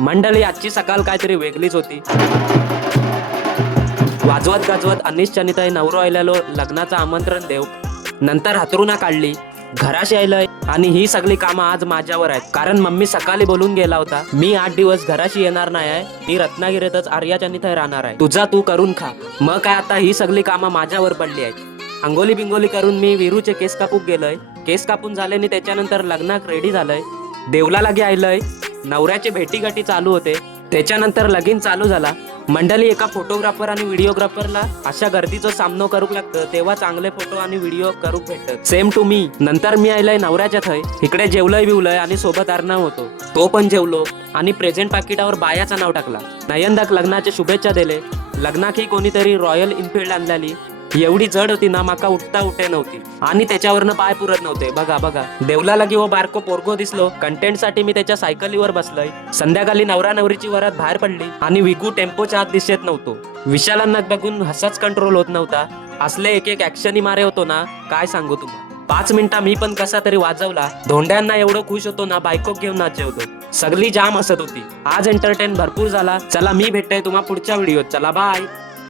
मंडळी आजची सकाळ काहीतरी वेगळीच होती. वाजवत गाजवत अनिश निताई नवरो आयलेलो लग्नाचं आमंत्रण देव. नंतर हातरुना काढली, घराशी आयलंय आणि ही सगळी कामं आज माझ्यावर आहेत. कारण मम्मी सकाळी बोलून गेला होता मी 8 दिवस घराशी येणार नाही आहे, ती रत्नागिरीतच आर्याच्या निताई राहणार आहे, तुझा तू करून खा. मग काय आता ही सगळी कामं माझ्यावर पडली आहेत. अंगोली बिंगोली करून मी विरूचे केस कापूक गेलोय. केस कापून झाले आणि त्याच्यानंतर लग्नाक रेडी झालंय. देवला लागे आयलंय, नवऱ्याची भेटीगाठी चालू होते. त्याच्यानंतर लगीन चालू झाला. मंडळी एका फोटोग्राफर आणि व्हिडिओग्राफरला अशा गर्दीचं सामनो करूक लागतं, तेव्हा चांगले फोटो आणि व्हिडिओ करूक भेटतात. Same to me. नंतर मी आयलंय नवऱ्याच्या थंय, इकडे जेवलंय बिवलंय आणि सोबत अर्णव होतो, तो पण जेवलो आणि प्रेझेंट पाकिटावर बायाचं नाव टाकला. नयनदाक लग्नाच्या शुभेच्छा दिले. लग्नाक ही कोणीतरी रॉयल इनफिल्ड आणलेली, एवढी जड होती ना माका उठता उठे नव्हती आणि त्याच्यावरनं पाय पुरत नव्हते. बघा बघा देवला लगी व बारको पोरगो दिसलो. कंटेंट साठी मी त्याच्या सायकलीवर बसलोय. संध्याकाळी नवरा नवरीची वरात बाहेर पडली आणि विगू टेम्पोच्या आत दिसत नव्हतो. विशालांना बघून हसाच कंट्रोल होत नव्हता. असले एक एक ऍक्शनी मारे होतो ना, काय सांगू तुम्हाला. 5 मिनिटं मी पण कसा तरी वाजवला. धोंड्यांना एवढं खुश होतो ना, बायकोक घेऊन नाच जेवतो. सगळी जाम हसत होती. आज एंटरटेन भरपूर झाला. चला मी भेटतोय तुम्हा पुढच्या व्हिडिओत. चला बाय.